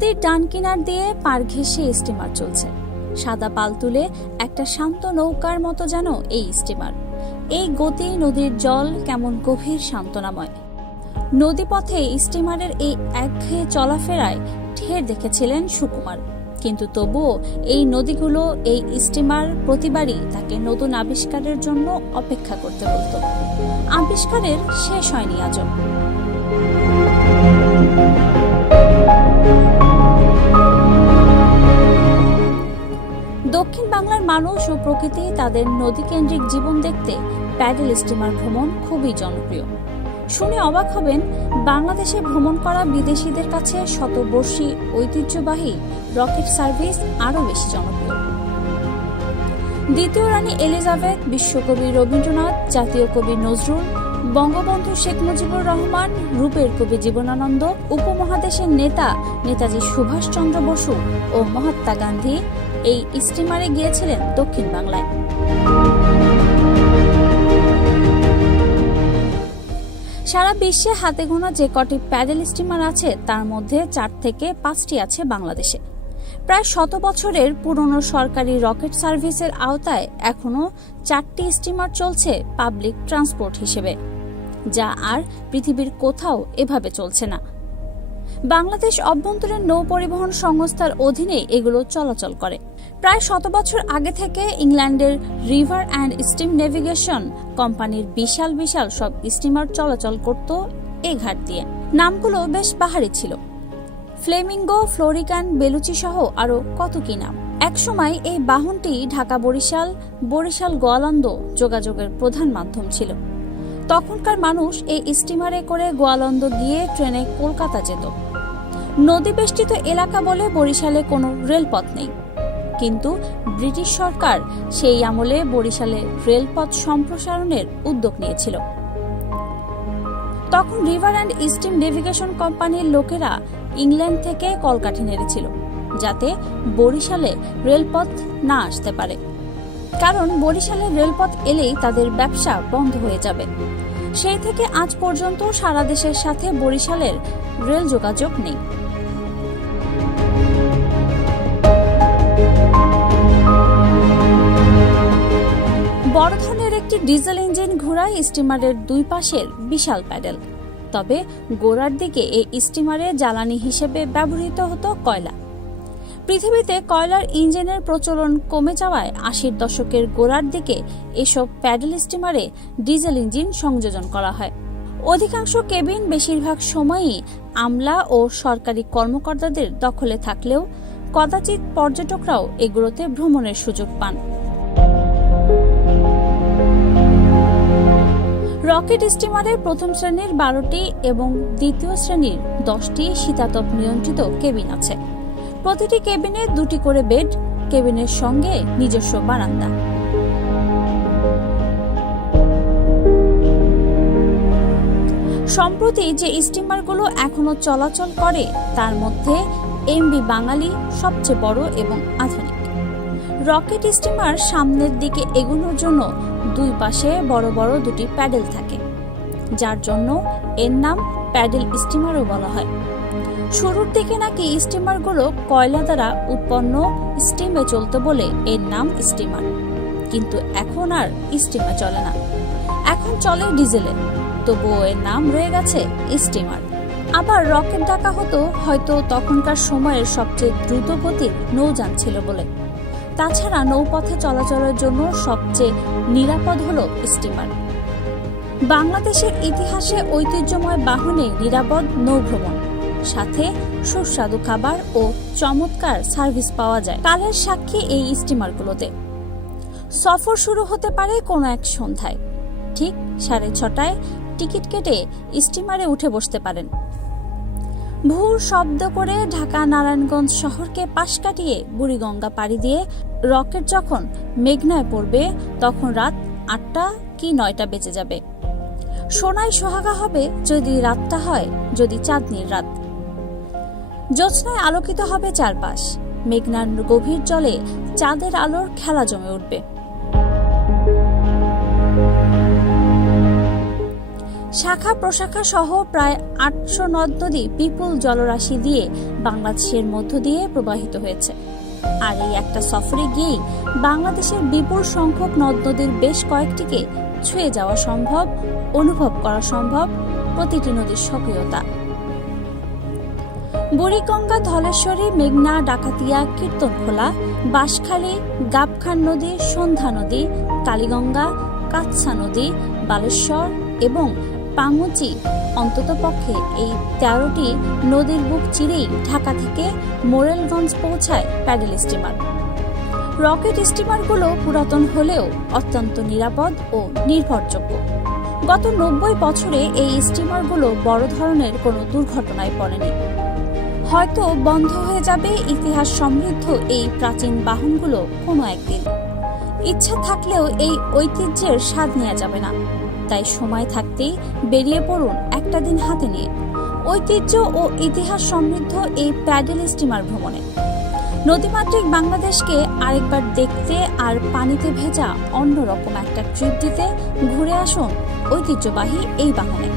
নদীর ডান কিনার দিয়ে পার ঘেঁষে স্টিমার চলছে। সাদা পাল তুলে একটা শান্ত নৌকার মতো যেন এই স্টিমার। এই গতি, নদীর জল কেমন গভীর সান্ত্বনাময়। নদীপথে স্টিমারের এই একঘেয়ে চলাফেরায় ঢের দেখেছিলেন সুকুমার, কিন্তু তবুও এই নদীগুলো, এই স্টিমার প্রতিবারই তাকে নতুন আবিষ্কারের জন্য অপেক্ষা করতে বলত। আবিষ্কারের শেষ হয়নি আজও। দক্ষিণ বাংলার মানুষ ও প্রকৃতি তাদের নদীকেন্দ্রিক জীবন দেখতে প্যাডেল স্টিমার ভ্রমণ খুবই জনপ্রিয়। শুনে অবাক হবেন, বাংলাদেশে ভ্রমণ করা বিদেশিদের কাছে শতবর্ষী ঐতিহ্যবাহী রকেট সার্ভিস আরও বেশি জনপ্রিয়। দ্বিতীয় রানী এলিজাবেথ, বিশ্বকবি রবীন্দ্রনাথ, জাতীয় কবি নজরুল, বঙ্গবন্ধু শেখ মুজিবুর রহমান, রূপের কবি জীবনানন্দ, উপমহাদেশের নেতা নেতাজি সুভাষচন্দ্র বসু ও মহাত্মা গান্ধী এই স্টিমারে গিয়েছিলেন দক্ষিণ বাংলায়। সারা বিশ্বে হাতে গোনা যে কটি প্যাডেল স্টিমার আছে তার মধ্যে 4 থেকে 5টি আছে বাংলাদেশে। প্রায় 100 বছরের পুরনো সরকারি রকেট সার্ভিসের আওতায় এখনো 4টি স্টিমার চলছে পাবলিক ট্রান্সপোর্ট হিসেবে, যা আর পৃথিবীর কোথাও এভাবে চলছে না। বাংলাদেশ অভ্যন্তরীণ নৌ পরিবহন সংস্থার অধীনে এগুলো চলাচল করে। প্রায় 100 বছর আগে থেকে ইংল্যান্ডের রিভার অ্যান্ড স্টিম নেভিগেশন কোম্পানির বিশাল বিশাল সব স্টিমার চলাচল করত এই ঘাট দিয়ে। নামগুলো বেশ বাহারি ছিল, ফ্লেমিঙ্গো, ফ্লোরিকান, বেলুচি সহ আরো কত কি নাম। একসময় এই বাহনটি ঢাকা বরিশাল, বরিশাল গোয়ালন্দ যোগাযোগের প্রধান মাধ্যম ছিল। তখনকার মানুষ এই স্টিমারে করে গোয়ালন্দ গিয়ে ট্রেনে কলকাতা যেত। নদী বেষ্টিত এলাকা বলে বরিশালে কোনো রেলপথ নেই, কিন্তু ব্রিটিশ সরকার সেই আমলে বরিশালে রেলপথ সম্প্রসারণের উদ্যোগ নিয়েছিল। তখন রিভার অ্যান্ড স্টিম নেভিগেশন কোম্পানির লোকেরা ইংল্যান্ড থেকে কলকাঠি নেড়েছিল যাতে বরিশালে রেলপথ না আসতে পারে, কারণ বরিশালে রেলপথ এলেই তাদের ব্যবসা বন্ধ হয়ে যাবে। সেই থেকে আজ পর্যন্ত সারা দেশের সাথে বরিশালের রেল যোগাযোগ নেই। বড় ধরনের একটি ডিজেল ইঞ্জিন ঘোড়ায় স্টিমারের দুই পাশের বিশাল প্যাডেল। তবে গোড়ার দিকে এই স্টিমারে জ্বালানি হিসেবে ব্যবহৃত হতো কয়লা। পৃথিবীতে কয়লার ইঞ্জিনের প্রচলন কমে যাওয়ায় 80-র দশকের গোড়ার দিকে এসব প্যাডেল স্টিমারে ডিজেল ইঞ্জিন সংযোজন করা হয়। অধিকাংশ কেবিন বেশিরভাগ সময়ই আমলা ও সরকারি কর্মকর্তাদের দখলে থাকলেও কদাচিৎ পর্যটকরাও এগুলোতে ভ্রমণের সুযোগ পান। রকেট স্টিমারের প্রথম শ্রেণীর 12টি এবং দ্বিতীয় শ্রেণীর 10টি শীতাতপ নিয়ন্ত্রিত কেবিন আছে। প্রতিটি কেবিনে 2টি করে বেড, কেবিনের সঙ্গে নিজস্ব বারান্দা। সম্প্রতি যে স্টিমারগুলো এখনো চলাচল করে তার মধ্যে এমভি বাঙালি সবচেয়ে বড় এবং আধুনিক। রকেট স্টিমার সামনের দিকে এগোনোর জন্য দুই পাশে বড় বড় 2টি প্যাডেল থাকে, যার জন্য এর নাম প্যাডেল স্টিমারও বলা হয়। শুরুর দিকে নাকি স্টিমারগুলো কয়লা দ্বারা উৎপন্ন স্টিমে চলত বলে এর নাম স্টিমার, কিন্তু এখন আর স্টিমে চলে না, এখন চলে ডিজেলে, তবুও এর নাম রয়ে গেছে স্টিমার। আবার রকেট ডাকা হতো হয়তো তখনকার সময়ের সবচেয়ে দ্রুত গতির নৌযান ছিল বলে। তাছাড়া নৌপথে চলাচলের জন্য সবচেয়ে নিরাপদ হলো স্টিমার। বাংলাদেশের ইতিহাসে ঐতিহ্যময় বাহনে নিরাপদ নৌভ্রমণ, সাথে সুস্বাদু খাবার ও চমৎকার সার্ভিস পাওয়া যায় কালের সাক্ষী এই স্টিমারগুলোতে। সফর শুরু হতে পারে কোনো এক সন্ধ্যায়, ঠিক 6:30টায় টিকিট কেটে স্টিমারে উঠে বসতে পারেন। ভোর শব্দ করে ঢাকা নারায়ণগঞ্জ শহরকে পাশ কাটিয়ে বুড়িগঙ্গা পাড়ি দিয়ে রকেট যখন মেঘনায় পড়বে তখন রাত 8টা কি 9টা বেজে যাবে। সোনায় সোহাগা হবে যদি রাতটা হয়, যদি চাঁদনির রাত। জ্যোৎস্নায় আলোকিত হবে চারপাশ, মেঘনার গভীর জলে চাঁদের আলোর খেলা জমে উঠবে। শাখা প্রশাখা সহ প্রায় 800 নদ নদী বিপুল জলরাশি দিয়ে বাংলাদেশের মধ্য দিয়ে প্রবাহিত হয়েছে। আর এই একটা সফরে গিয়েই বাংলাদেশের বিপুল সংখ্যক নদ নদীর বেশ কয়েকটিকে ছুঁয়ে যাওয়া সম্ভব, অনুভব করা সম্ভব প্রতিটি নদীর সক্রিয়তা। বুড়িগঙ্গা, ধলেশ্বরী, মেঘনা, ডাকাতিয়া, কীর্তনখোলা, বাঁশখালী, গাবখান নদী, সন্ধ্যা নদী, কালীগঙ্গা, কাৎসা নদী, বালেশ্বর এবং পাঙ্গুচি অন্ততপক্ষে এই 13টি নদীর বুক চিরেই ঢাকা থেকে মোরেলগঞ্জ পৌঁছায় প্যাডেল স্টিমার। রকেট স্টিমারগুলো পুরাতন হলেও অত্যন্ত নিরাপদ ও নির্ভরযোগ্য। গত 90 বছরে এই স্টিমারগুলো বড় ধরনের কোনো দুর্ঘটনায় পড়েনি। হয়তো বন্ধ হয়ে যাবে ইতিহাস সমৃদ্ধ এই প্রাচীন বাহনগুলো কোনো একদিন। ইচ্ছা থাকলেও এই ঐতিহ্যের স্বাদ নেওয়া যাবে না। তাই সময় থাকতেই বেরিয়ে পড়ুন একটা দিন হাতে নিয়ে ঐতিহ্য ও ইতিহাস সমৃদ্ধ এই প্যাডেল স্টিমার ভ্রমণে। নদীমাতৃক বাংলাদেশকে আরেকবার দেখতে আর পানিতে ভেজা অন্যরকম একটা ট্রিপ দিতে ঘুরে আসুন ঐতিহ্যবাহী এই বাহনে।